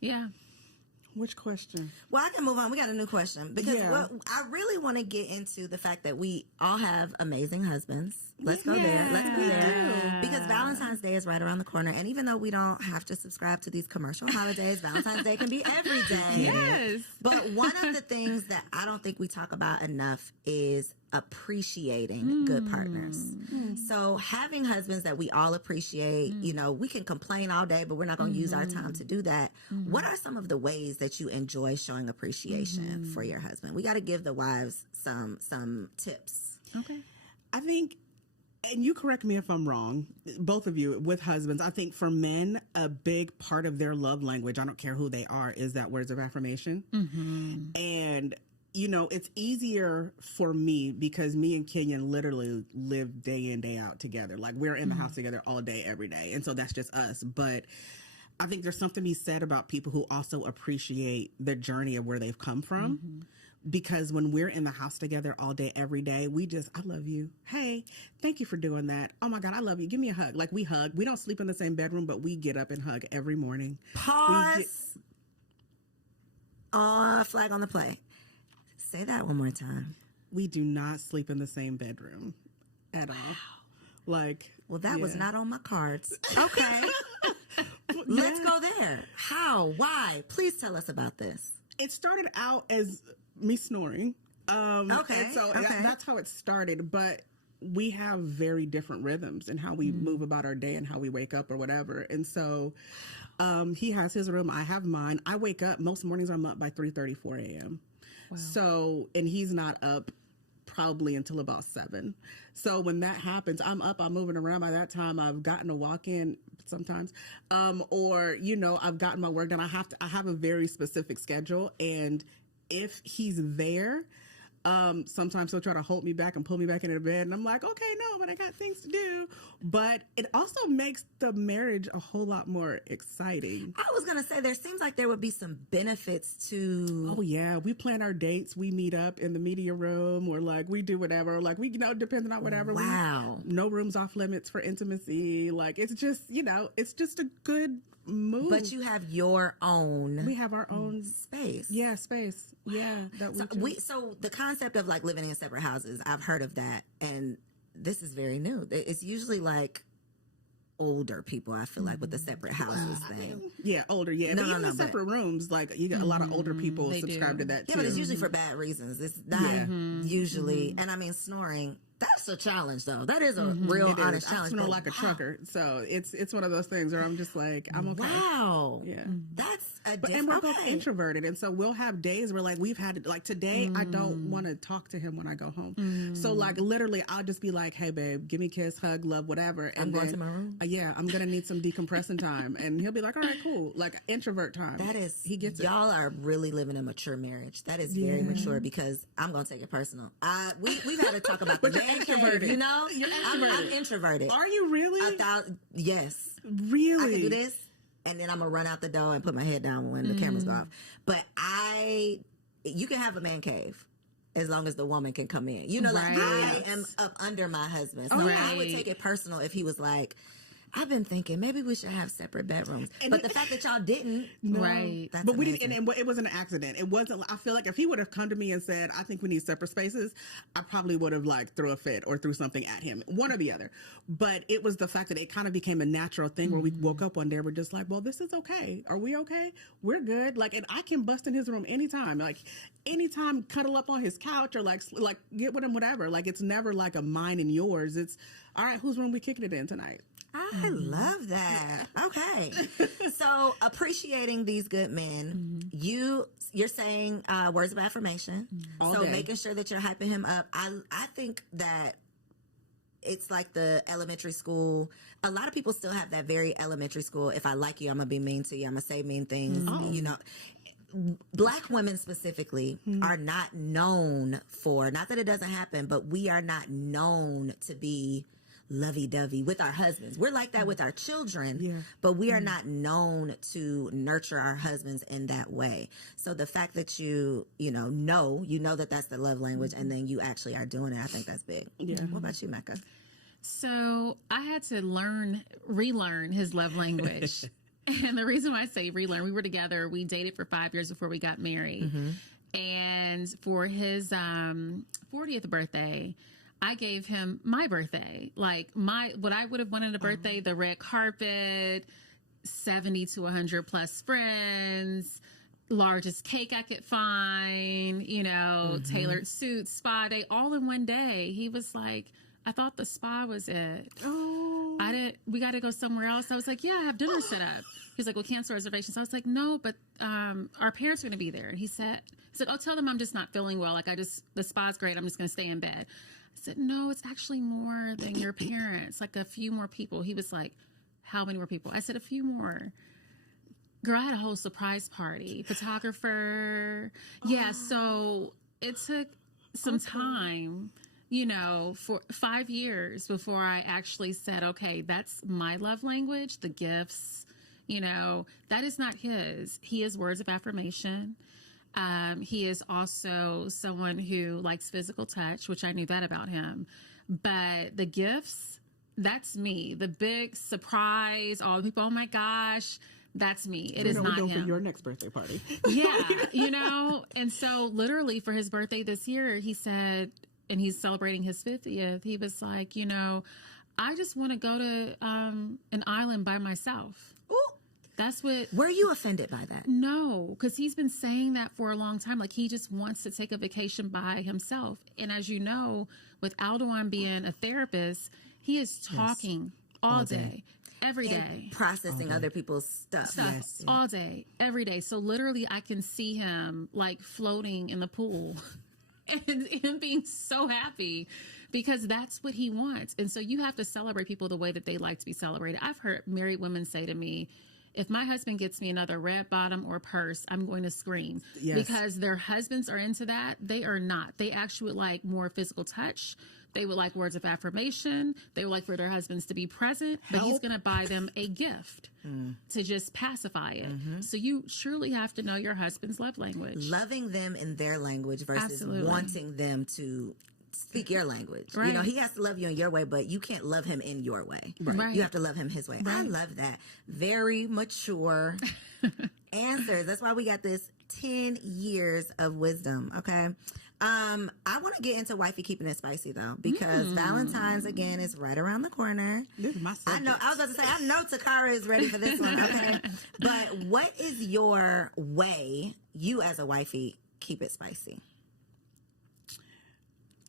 Yeah. Which question? Well, I can move on. We got a new question because I really want to get into the fact that we all have amazing husbands. Let's go there. Let's go there. Because Valentine's Day is right around the corner. And even though we don't have to subscribe to these commercial holidays, Valentine's Day can be every day. Yes. But one of the things that I don't think we talk about enough is appreciating good partners. So having husbands that we all appreciate, we can complain all day, but we're not going to use our time to do that. What are some of the ways that you enjoy showing appreciation for your husband? We got to give the wives some tips. Okay. I think, and you correct me if I'm wrong, both of you with husbands, I think for men, a big part of their love language, I don't care who they are, is that words of affirmation. And it's easier for me because me and Kenyon literally live day in, day out together. Like, we're in the house together all day, every day. And so that's just us. But I think there's something to be said about people who also appreciate the journey of where they've come from. Because when we're in the house together all day, every day, I love you. Hey, thank you for doing that. Oh my God, I love you. Give me a hug. Like, we hug. We don't sleep in the same bedroom, but we get up and hug every morning. Pause. Flag on the play. Say that one more time. We do not sleep in the same bedroom at all. Like, well, that was not on my cards. Okay. Let's go there. How? Why? Please tell us about this. It started out as me snoring. Okay. And so that's how it started. But we have very different rhythms in how we move about our day and how we wake up or whatever. And so he has his room. I have mine. I wake up. Most mornings I'm up by 3:30, 4 a.m. Wow. So, and he's not up probably until about 7. So when that happens, I'm up, I'm moving around. By that time, I've gotten a walk in sometimes, or, I've gotten my work done. I have a very specific schedule. And if he's there, sometimes he'll try to hold me back and pull me back into bed. And I'm like, okay, no, but I got things to do. But it also makes the marriage a whole lot more exciting. I was going to say, there seems like there would be some benefits to... Oh, yeah. We plan our dates. We meet up in the media room, or like we do whatever. Like, we, depending on whatever. Wow. No rooms off limits for intimacy. Like, it's just, it's just a good move. But you have your own... We have our own... space. Yeah, space. Yeah. So the concept of like living in separate houses, I've heard of that, and this is very new. It's usually like older people, I feel like, with the separate houses thing. Yeah, older. Yeah, but even separate rooms, like you got a lot of older people subscribe to that too. Yeah, but it's usually for bad reasons. It's not usually, and I mean, snoring. That's a challenge, though. That is a real honest challenge. I snore like a trucker, so it's one of those things where I'm just like, I'm okay. Wow. Yeah. That's and we're both introverted, and so we'll have days where like we've had like today I don't want to talk to him when I go home. So like literally I'll just be like, hey babe, give me a kiss, hug, love, whatever. And I'm going to my room. Yeah, I'm gonna need some decompressing time, and he'll be like, all right, cool, like introvert time. That is, he gets y'all are really living a mature marriage. That is very mature, because I'm gonna take it personal. We've had to talk about the man introverted. cave, You're introverted. I'm introverted. Are you really? Yes. Really? I can do this, and then I'm gonna run out the door and put my head down when the cameras go off. But you can have a man cave as long as the woman can come in. Like I am up under my husband, so I would take it personal if he was like, I've been thinking maybe we should have separate bedrooms, but the fact that y'all didn't, that's but we amazing. didn't, and it was an accident. It wasn't. I feel like if he would have come to me and said, "I think we need separate spaces," I probably would have like threw a fit or threw something at him, one or the other. But it was the fact that it kind of became a natural thing where we woke up one day, we're just like, "Well, this is okay. Are we okay? We're good." Like, and I can bust in his room anytime, like anytime, cuddle up on his couch or like get with him, whatever. Like, it's never like a mine and yours. It's all right. Whose room we kicking it in tonight? I love that. Okay. So appreciating these good men, you're saying words of affirmation. All so day. making sure that you're hyping him up. I think that it's like the elementary school. A lot of people still have that very elementary school. If I like you, I'm gonna be mean to you. I'm gonna say mean things. You know, Black women specifically are not known for, not that it doesn't happen, but we are not known to be lovey-dovey with our husbands. We're like that with our children, but we are not known to nurture our husbands in that way. So the fact that you know that that's the love language, and then you actually are doing it, I think that's big. What about you, Mecca? So I had to relearn his love language. And the reason why I say relearn, we were together, we dated for 5 years before we got married. And for his 40th birthday, I gave him my birthday, like what I would have wanted a birthday, the red carpet, 70 to 100 plus friends, largest cake I could find, you know, tailored suits, spa day, all in one day. He was like, I thought the spa was it. We got to go somewhere else. I was like, yeah, I have dinner set up. He's like, well, cancel reservations. I was like, no, but our parents are going to be there. And he said, oh, tell them I'm just not feeling well. Like the spa's great. I'm just going to stay in bed. I said, no, it's actually more than your parents, like a few more people. He was like, how many more people? I said, a few more. Girl, I had a whole surprise party, photographer. Yeah, so it took some time, you know, for 5 years before I actually said, okay, that's my love language, the gifts, you know, that is not his. He is words of affirmation. He is also someone who likes physical touch, which I knew that about him. But the gifts, that's me. The big surprise, all the people, oh my gosh, that's me. It is not him. For your next birthday party. Yeah, you know. And so literally for his birthday this year, he said, and he's celebrating his 50th, he was like, you know, I just want to go to an island by myself. Ooh. That's what. Were you offended by that? No, because he's been saying that for a long time. Like, he just wants to take a vacation by himself. And as you know, with Aldewan being a therapist, he is talking all day, every day. Processing other people's stuff. All day, every day. So literally I can see him like floating in the pool and him being so happy because that's what he wants. And so you have to celebrate people the way that they like to be celebrated. I've heard married women say to me, if my husband gets me another red bottom or purse, I'm going to scream. Because their husbands are into that. They are not. They actually would like more physical touch. They would like words of affirmation. They would like for their husbands to be present. But he's going to buy them a gift to just pacify it. So you truly have to know your husband's love language. Loving them in their language versus wanting them to speak your language. Right. You know, he has to love you in your way, but you can't love him in your way. Right. You have to love him his way. I love that. Very mature answers. That's why we got this 10 years of wisdom. Okay. I want to get into wifey keeping it spicy though, because Valentine's again is right around the corner. This is my subject. I know. I was about to say, I know Taccara is ready for this one. Okay. But what is your way, you as a wifey, keep it spicy?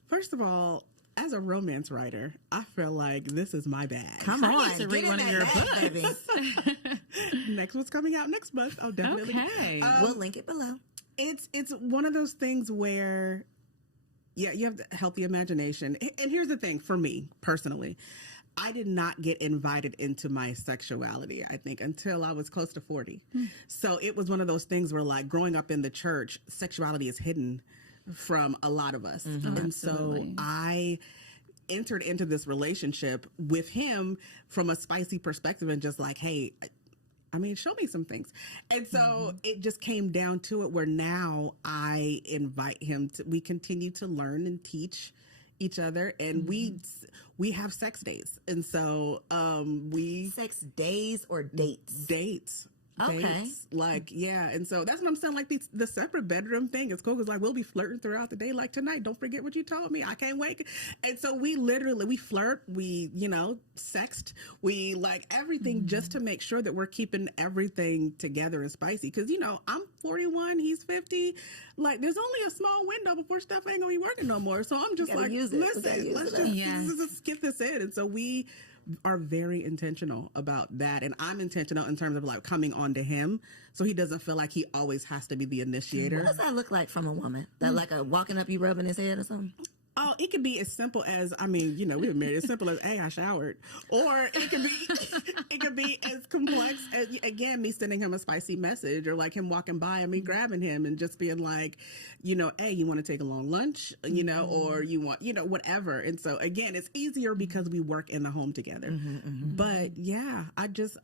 First of all, as a romance writer, I feel like this is my bag. Come on, I need to read one of your books. baby. Next one's coming out next month. I'll definitely. Okay. We'll link it below. It's one of those things where, yeah, you have a healthy imagination. And here's the thing for me personally, I did not get invited into my sexuality, I think, until I was close to 40. So it was one of those things where, like, growing up in the church, sexuality is hidden from a lot of us. And so I entered into this relationship with him from a spicy perspective and just like, hey, I mean, show me some things. And so it just came down to it where now I invite him to, we continue to learn and teach each other, and we have sex days. And so we sex days or dates? Okay. Dates. Like, yeah. And so that's what I'm saying. Like the separate bedroom thing is cool because like we'll be flirting throughout the day. Like tonight, don't forget what you told me. I can't wait. And so we flirt. We, sext. We like everything just to make sure that we're keeping everything together and spicy. Because, I'm 41, he's 50. Like there's only a small window before stuff ain't gonna be working no more. So I'm just like, listen, let's just get this in. And so we are very intentional about that, and I'm intentional in terms of like coming on to him so he doesn't feel like he always has to be the initiator. What does that look like from a woman? That like a walking up, you rubbing his head or something? Well, it could be as simple as, I mean, you know, we were married, as simple as, hey, I showered. Or it could be as complex as, again, me sending him a spicy message, or like him walking by and me grabbing him and just being like, you know, hey, you want to take a long lunch, you know, or you want, you know, whatever. And so again, it's easier because we work in the home together. But yeah, I'm just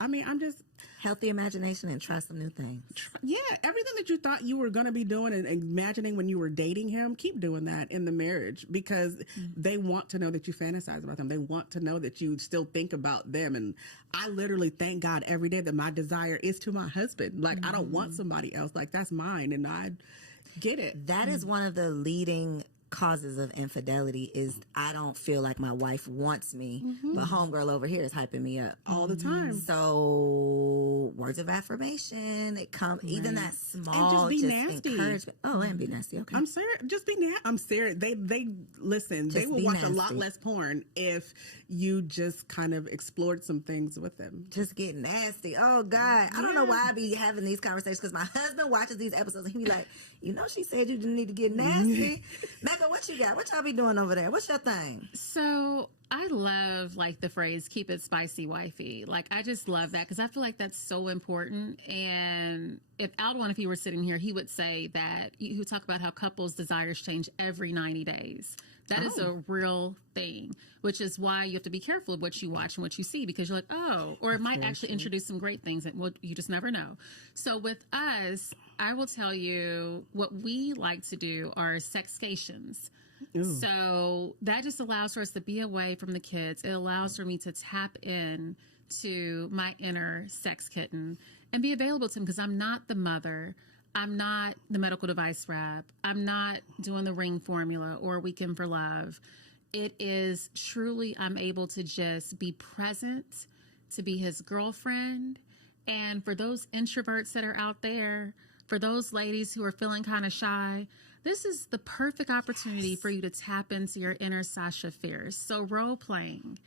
Healthy imagination and try some new things. yeah, everything that you thought you were going to be doing and imagining when you were dating him, keep doing that in the marriage, because they want to know that you fantasize about them. They want to know that you still think about them. And I literally thank God every day that my desire is to my husband. Like, I don't want somebody else. Like, that's mine, and I get it. That is one of the leading causes of infidelity, is I don't feel like my wife wants me, but homegirl over here is hyping me up All the time. So words of affirmation, it comes even that small, And just be nasty. encouragement. Oh, and be nasty. Okay, I'm serious. Just be nasty. I'm serious. They listen. They will be watch a lot nasty. less porn if you just kind of explored some things with them. just get nasty. Oh God, I don't know why I be having these conversations, because my husband watches these episodes and he be like, you know, she said you didn't need to get nasty. Mecca, what you got? What y'all be doing over there? What's your thing? So I love like the phrase "keep it spicy, wifey." Like, I just love that because I feel like that's so important. And if Aldwin, if he were sitting here, he would say that he would talk about how couples' desires change every 90 days. That is a real thing, which is why you have to be careful of what you watch and what you see, because you're like, oh, or it might actually introduce some great things that you just never know. So with us, I will tell you what we like to do are Sexcations. So that just allows for us to be away from the kids. It allows for me to tap in to my inner sex kitten and be available to him, because I'm not the mother. I'm not the medical device rep. I'm not doing the ring formula or Weekend for Love. It is truly, I'm able to just be present, to be his girlfriend. And for those introverts that are out there, for those ladies who are feeling kind of shy, this is the perfect opportunity for you to tap into your inner Sasha Fierce. So role playing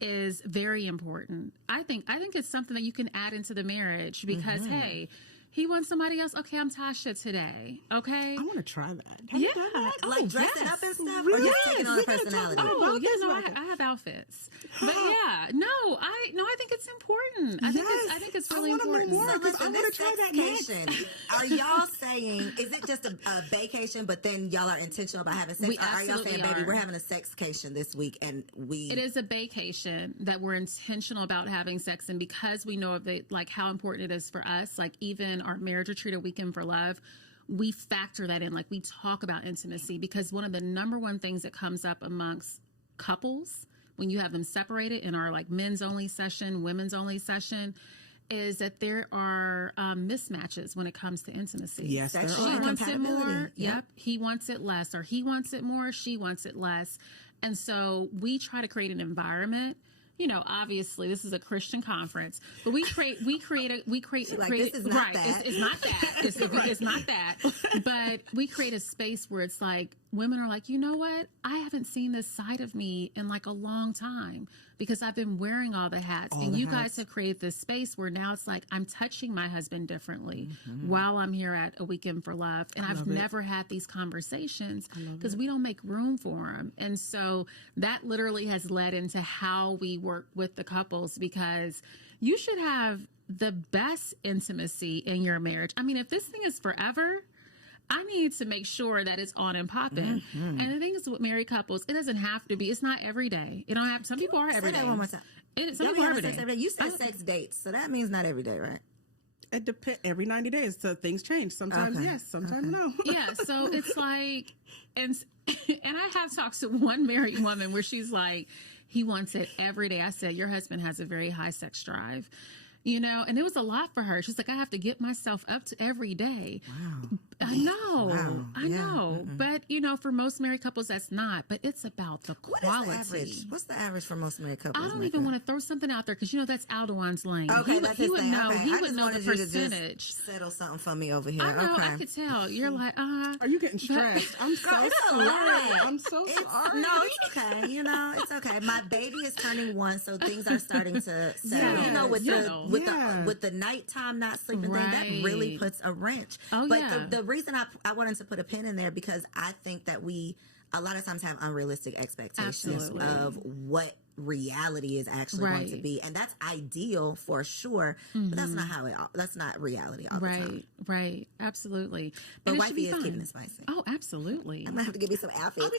is very important. I think it's something that you can add into the marriage, because hey, he wants somebody else. Okay, I'm Tasha today. Okay. I want to try that. Have you done that? Like dressing up and stuff, or just taking on a personality? Oh, yeah, no, I have outfits. But yeah, I think it's important. I think it's really important. So listen, I want to try that next. Are y'all saying, is it just a vacation, but then y'all are intentional about having sex? We or are y'all saying, absolutely baby, are. we're having a sexcation this week, and It is a vacation that we're intentional about having sex, and because we know of it, like how important it is for us, like even our marriage retreat, a Weekend for Love, we factor that in. Like, we talk about intimacy, because one of the number one things that comes up amongst couples when you have them separated in our like men's only session, women's only session, is that there are mismatches when it comes to intimacy. Yes, there Sexual are. She wants it more. incompatibility. Yep. He wants it less, or he wants it more. She wants it less. And so we try to create an environment. You know, obviously, this is a Christian conference, but we create Like, this is not right. that. It's not that. It's not that. But we create a space where it's like women are like, you know what? I haven't seen this side of me in like a long time, because I've been wearing all the hats, and you guys have created this space where now it's like I'm touching my husband differently while I'm here at a Weekend for Love, and I've never had these conversations because we don't make room for them. And so that literally has led into how we work with the couples, because you should have the best intimacy in your marriage. I mean, if this thing is forever, I need to make sure that it's on and popping. And the thing is with married couples, it doesn't have to be. It's not every day. It don't have. Some people are every day. Say that one more time. Some Y'all people be are having every sex day. every day. You said sex dates, so that means not every day, right? It depends. Every 90 days, so things change. Sometimes yes, sometimes no. Yeah, so it's like, and I have talked to one married woman where she's like, he wants it every day. I said, your husband has a very high sex drive. You know, and it was a lot for her. She's like, I have to get myself up to every day. Wow. I know. Wow. I know. But, you know, for most married couples, that's not. But it's about the What quality. is the average? What's the average for most married couples? I don't Mecca? even want to throw something out there because, you know, that's Aldewan's lane. Okay, He that's would his thing. know. Okay. He I would just know the wanted you to just percentage. settle something for me over here. I know. Okay. I could tell. You're like, Are you getting stressed? I'm so Girl, it's a sorry. lot. I'm so It's, sorry. no, it's okay. You know, it's okay. My baby is turning 1, so things are starting to settle. Yeah, you know, with you the know. with the nighttime not sleeping thing, that really Right. puts a wrench. Oh, but yeah. the reason I wanted to put a pin in there, because I think that we a lot of times have unrealistic expectations Absolutely. of what reality is actually going to be, and that's ideal for sure, but that's not that's not reality all the time. Right, absolutely. But And it should Wifey be is fun. keeping it spicy. Oh, absolutely. I'm gonna have to give you some outfits. Who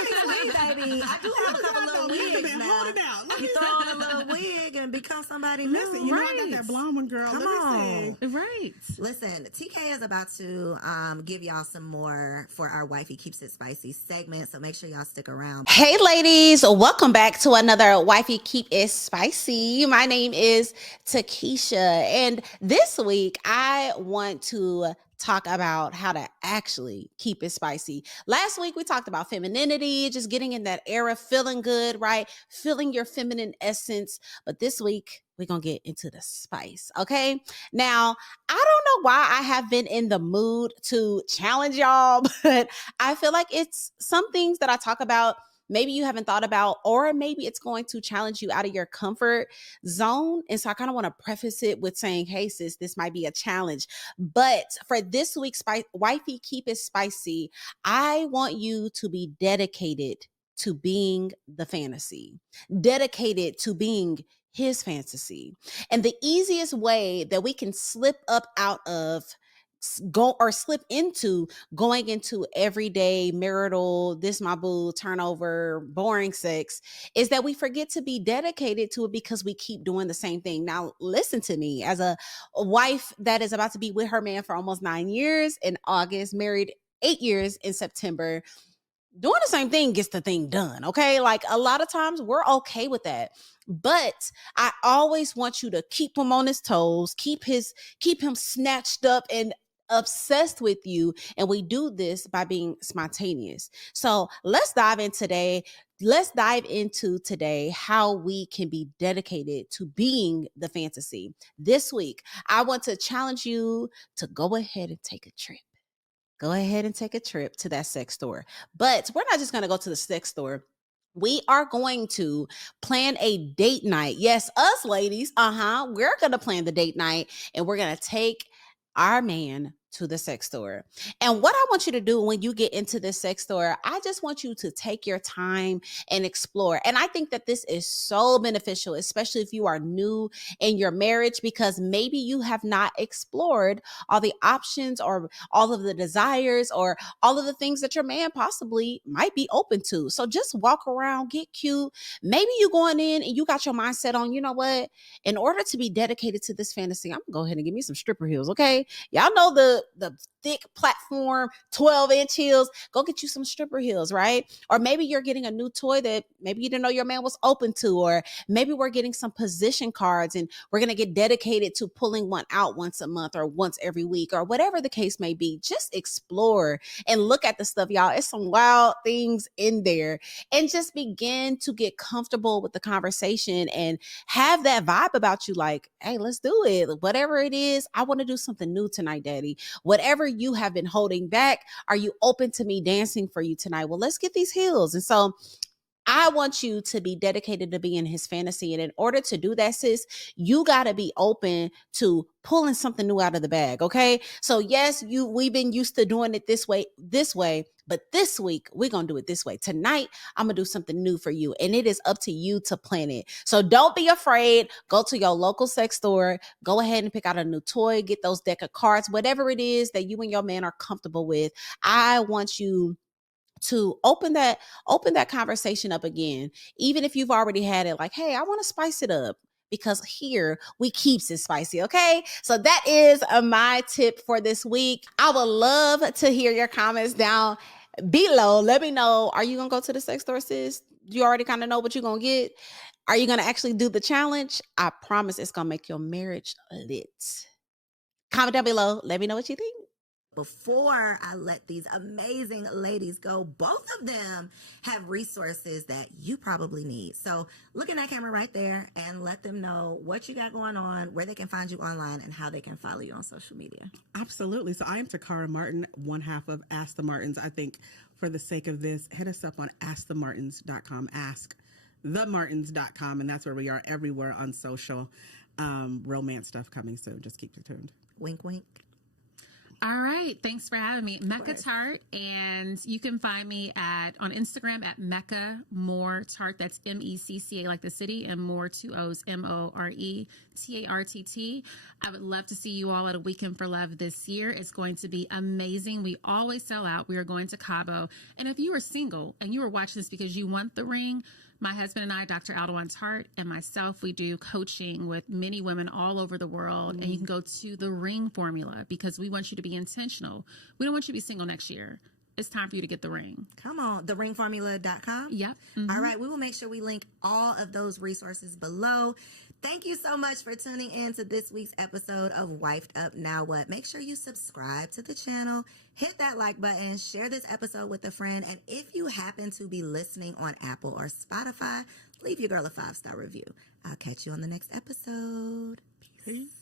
you wearing baby? I do have a little wig now. Hold it out. Let You me throw on a little wig and become somebody new. Listen, you know I got that blonde one, girl. Come Let me see. Right. Listen, TK is about to give y'all some more for our Wifey Keeps It Spicy segment, so make sure y'all stick around. Hey ladies, welcome back to another Wifey Keep It Spicy. My name is Takesha, and this week I want to talk about how to actually keep it spicy. Last week we talked about femininity, just getting in that era, feeling good, right? Feeling your feminine essence. But this week we're going to get into the spice, okay? Now, I don't know why I have been in the mood to challenge y'all, but I feel like it's some things that I talk about maybe you haven't thought about, or maybe it's going to challenge you out of your comfort zone. And so I kind of want to preface it with saying, hey, sis, this might be a challenge. But for this week's Wifey Keep It Spicy, I want you to be dedicated to being the fantasy, dedicated to being his fantasy. And the easiest way that we can slip up out of slip into going into everyday marital, this my boo, turnover, boring sex is that we forget to be dedicated to it because we keep doing the same thing. Now, listen to me, as a wife that is about to be with her man for almost 9 years in August, married 8 years in September, doing the same thing gets the thing done. Okay. Like a lot of times we're okay with that. But I always want you to keep him on his toes, keep him snatched up and obsessed with you. And we do this by being spontaneous. So let's dive into today how we can be dedicated to being the fantasy. This week, I want to challenge you to go ahead and take a trip. Go ahead and take a trip to that sex store. But we're not just going to go to the sex store. We are going to plan a date night. Yes, us ladies, we're going to plan the date night, and we're going to take our man to the sex store. And what I want you to do when you get into this sex store, I just want you to take your time and explore. And I think that this is so beneficial, especially if you are new in your marriage, because maybe you have not explored all the options or all of the desires or all of the things that your man possibly might be open to. So just walk around, get cute. Maybe you going in and you got your mindset on, you know what? In order to be dedicated to this fantasy, I'm gonna go ahead and give me some stripper heels, okay? Y'all know the thick platform 12-inch heels. Go get you some stripper heels, right? Or maybe you're getting a new toy that maybe you didn't know your man was open to, or maybe we're getting some position cards and we're going to get dedicated to pulling one out once a month or once every week or whatever the case may be. Just explore and look at the stuff, y'all. It's some wild things in there, and just begin to get comfortable with the conversation and have that vibe about you, like, hey, let's do it. Whatever it is, I want to do something new tonight, daddy. Whatever you have been holding back, are you open to me dancing for you tonight? Well, let's get these heels. And so I want you to be dedicated to being his fantasy. And in order to do that, sis, you got to be open to pulling something new out of the bag. Okay. So yes, we've been used to doing it this way, but this week we're going to do it this way. Tonight, I'm going to do something new for you. And it is up to you to plan it. So don't be afraid. Go to your local sex store. Go ahead and pick out a new toy, get those deck of cards, whatever it is that you and your man are comfortable with. I want you to open that conversation up again, even if you've already had it, like, hey, I want to spice it up, because here we keeps it spicy. Okay. So that is my tip for this week. I would love to hear your comments down below. Let me know, are you gonna go to the sex store, sis? You already kind of know what you're gonna get. Are you gonna actually do the challenge? I promise it's gonna make your marriage lit. Comment down below, let me know what you think. Before I let these amazing ladies go, both of them have resources that you probably need. So look in that camera right there and let them know what you got going on, where they can find you online, and how they can follow you on social media. Absolutely. So I am Taccara Martin, one half of Ask the Martins. I think for the sake of this, hit us up on askthemartins.com, askthemartins.com, and that's where we are everywhere on social. Romance stuff coming soon. Just keep it tuned. Wink, wink. All right. Thanks for having me. Mecca course. Tart. And you can find me on Instagram at Mecca Moore-Tartt. That's MECCA like the city, and Moore, 2 O's, MORETARTT. I would love to see you all at a Weekend for Love this year. It's going to be amazing. We always sell out. We are going to Cabo. And if you are single and you are watching this because you want the ring, my husband and I, Dr. Aldewan Tart, and myself, we do coaching with many women all over the world. And you can go to the ring formula because we want you to be intentional. We don't want you to be single next year. It's time for you to get the ring. Come on, theringformula.com. Yep. All right, we will make sure we link all of those resources below. Thank you so much for tuning in to this week's episode of Wifed Up Now What. Make sure you subscribe to the channel, hit that like button, share this episode with a friend, and if you happen to be listening on Apple or Spotify, leave your girl a 5-star review. I'll catch you on the next episode. Peace.